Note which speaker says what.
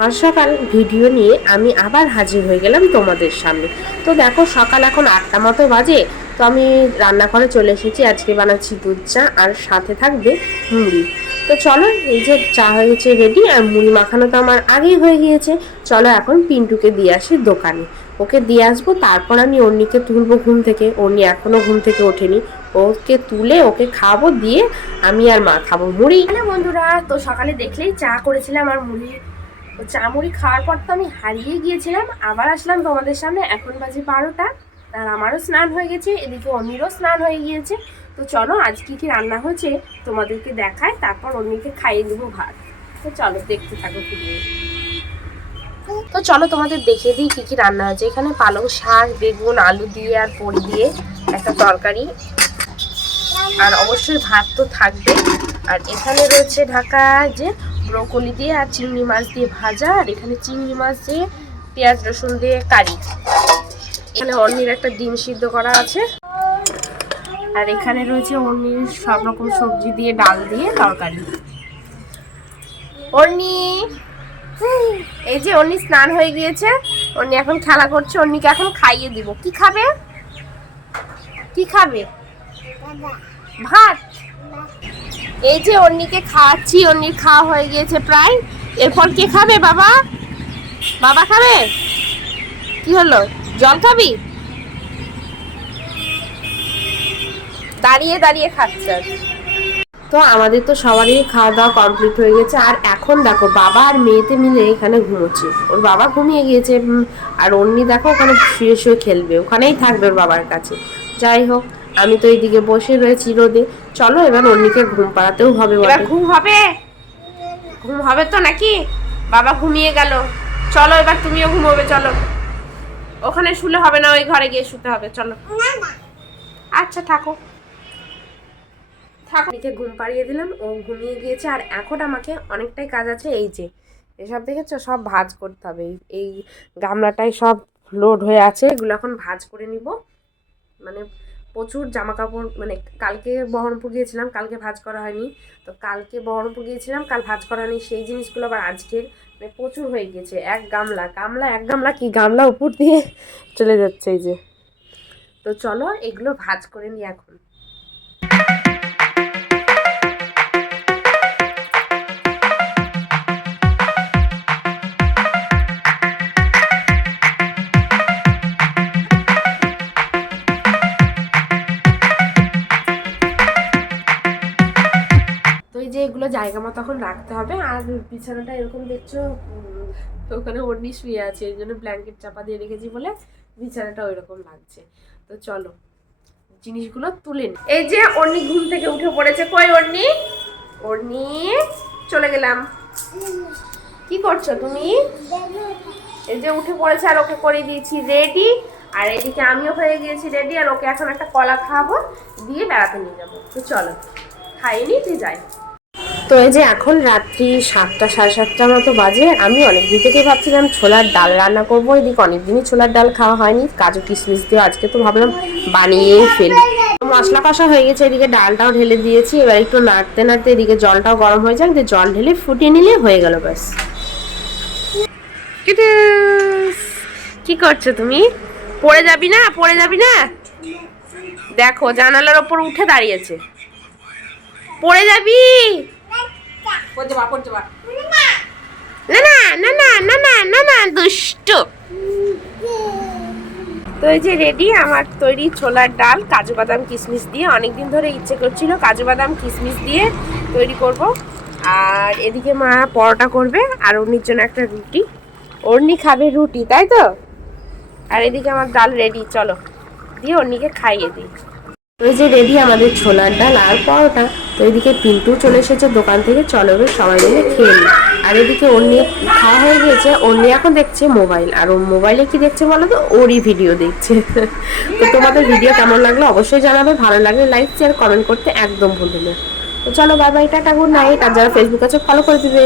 Speaker 1: সকাল সকাল ভিডিও নিয়ে আমি আবার হাজির হয়ে গেলাম তোমাদের সামনে। তো দেখো, সকাল এখন আটটা মতো বাজে। তো আমি রান্নাঘরে চলে এসেছি, আজকে বানাচ্ছি দুধ চা আর সাথে থাকবে মুড়ি। তো চলো, এই যে চা হয়ে গেছে রেডি আর মুড়ি মাখানো তো আমার আগেই হয়ে গিয়েছে। চলো এখন পিন্টুকে দিয়ে আসি দোকানে। ওকে দিয়ে আসব, তারপর আমি অন্যকে তুলবো ঘুম থেকে। অন্যি এখনও ঘুম থেকে ওঠেনি। ওকে তুলে ওকে খাব, দিয়ে আমি আর মা খাব মুড়ি। বন্ধুরা, তো সকালে দেখলেই চা করেছিলাম আর মুড়ি চা মুড়ি খাওয়ার পর তো আমি হারিয়ে গিয়েছিলাম। আবার আসলাম তোমাদের সামনে, এখন বাজে বারোটা। আর আমারও স্নান হয়ে গেছে, এদিকে অন্যরও স্নান হয়ে গিয়েছে। তো চলো, আজ কি রান্না হয়েছে তোমাদেরকে দেখায় তারপর অন্যকে খাইয়ে দেবো ভাত। তো চলো, দেখতে থাকো ভিডিও তো চলো, তোমাদের দেখিয়ে দিই কি কি রান্না হয়েছে। এখানে পালং শাক, বেগুন, আলু দিয়ে আর পড়ি দিয়ে একটা তরকারি। আর অবশ্যই ভাত তো থাকবে আর এখানে রয়েছে ঢাকা যে ব্রোকলি দিয়ে আর চিংড়ি মাছ দিয়ে ভাজা, আর এখানে চিংড়ি মাছ দিয়ে পেঁয়াজ, রসুন দিয়ে কারি। এখানে অন্যের একটা ডিম সিদ্ধ করা আছে। আর এখানে রয়েছে অন্যের সব রকম সবজি দিয়ে ডাল দিয়ে তরকারি। অর্নি এই যে অন্নি স্নান হয়ে গিয়েছে। অন্নি এখন খেলা করছে, অন্নিকে এখন খাইয়ে দিব। কি খাবে? কি খাবে? ভাত। এই যে অন্নিকে খাওয়াচ্ছি অন্নির খাওয়া হয়ে গিয়েছে প্রায়। এরপর কে খাবে বাবা? বাবা খাবে? কি হলো? জল খাবি? দাঁড়িয়ে দাঁড়িয়ে খাচ্ছে। তো আমাদের তো সবারই খাওয়া দাওয়া কমপ্লিট হয়ে গেছে। আর এখন দেখো, বাবা আর মেয়েতে মিলে এখানে ঘুমোচ্ছে। ওর বাবা ঘুমিয়ে গিয়েছে আর অন্যি দেখো ওখানে শুয়ে শুয়ে খেলবে। ওখানেই থাকবে ওর বাবার কাছে। যাই হোক, আমি তো এইদিকে বসে রয়েছি রোদে। চলো এবার অন্যকে ঘুম পাড়াতেও হবে এবার ঘুম হবে? ঘুম হবে তো নাকি? বাবা ঘুমিয়ে গেল। চলো এবার তুমিও ঘুমোবে চলো। ওখানে শুলে হবে না ওই ঘরে গিয়ে শুতে হবে চলো। আচ্ছা থাকো। ঠাকুরকে ঘুম পাড়িয়ে দিলাম ও ঘুমিয়ে গিয়েছে আর এখন আমাকে অনেকটাই কাজ আছে এই যে এসব দেখেছ? সব ভাজ করতে হবে এই- এই গামলাটায় সব লোড হয়ে আছে এগুলো এখন ভাজ করে নিব। মানে প্রচুর জামা কাপড় মানে কালকে বহরমপুর গিয়েছিলাম, কালকে ভাজ করা হয়নি। তো কালকে বহরমপুর গিয়েছিলাম, কাল ভাজ করা হয়নি। সেই জিনিসগুলো আবার আজকের মানে প্রচুর হয়ে গিয়েছে। এক গামলা গামলা, এক গামলা কি গামলা উপর দিয়ে চলে যাচ্ছে এই যে। তো চলো এগুলো ভাজ করে নিই এখন। জায়গা মতো এখন রাখতে হবে। আর বিছানাটা এরকম দেখছ ওখানে অন্যি শুয়ে আছে, এই জন্য ব্ল্যাঙ্কেট চাপা দিয়ে রেখেছি বলে বিছানাটা ওই রকম লাগছে। তো চলো, জিনিসগুলো তুলে নি। এই যে অর্নি ঘুম থেকে উঠে পড়েছে। কই অর্নি অর্নি চলে গেলাম। কি করছ তুমি? এই যে উঠে পড়েছে আর ওকে করে দিয়েছি রেডি আর এদিকে আমিও হয়ে গিয়েছি রেডি আর ওকে এখন একটা কলা খাওয়াবো, দিয়ে বেড়াতে নিয়ে যাব। তো চলো খাইনি তুই যাই। তো এই যে এখন রাত্রি সাতটা, সাড়ে সাতটার মতো বাজে, আমি অনেক দিন থেকেই ভাবছিলাম ছোলার ডাল রান্না করব। এদিকে অনেকদিনই ছোলার ডাল খাওয়া হয়নি, কাজু কিশমিশ দিয়ে আজকে তো ভাবলাম বানিয়েই ফেলি। মশলা কষা হয়ে গেছে, এদিকে ডালটাও ঢেলে দিয়েছি, এবার একটু নাড়তে নাড়তে এদিকে জলটাও গরম হয়ে যাক জল ঢেলে ফুটিয়ে নিলে হয়ে গেল ব্যাস। কি করছ তুমি? পড়ে যাবি না? পড়ে যাবি না? দেখো, জানালার ওপর উঠে দাঁড়িয়েছে। পড়ে যাবি? না না না না না না না না দুষ্ট। তো এই যে রেডি, আমার তৈরি ছোলার ডাল, কাজু বাদাম কিশমিশ দিয়ে। অনেকদিন ধরে ইচ্ছে করছিল কাজু বাদাম কিশমিশ দিয়ে তৈরি করব। আর এদিকে মা পরোটা করবে, আর অন্যির জন্য একটা রুটি। অর্নি খাবে রুটি, তাই তো? আর এদিকে আমার ডাল রেডি, চলো। দিয়ে অন্যকে খাইয়ে দিই। এই যে রেডি আমাদের ছোলার ডাল আর পরোটা। তো এদিকে পিন্টু চলে এসেছে দোকান থেকে, চলো এবার সবাই মিলে খেয়ে নিই। আর এদিকে অন্য খাওয়া হয়ে গিয়েছে অন্য এখন দেখছে মোবাইল। আর ও মোবাইলে কি দেখছে বলো তো? ওরই ভিডিও দেখছে। তো তোমাদের ভিডিও কেমন লাগল অবশ্যই জানাবে, ভালো লাগলে লাইক শেয়ার কমেন্ট করতে একদম ভুলবে না। তো চলো bye bye tata good night আর যারা ফেসবুক আছে ফলো করে দিবে।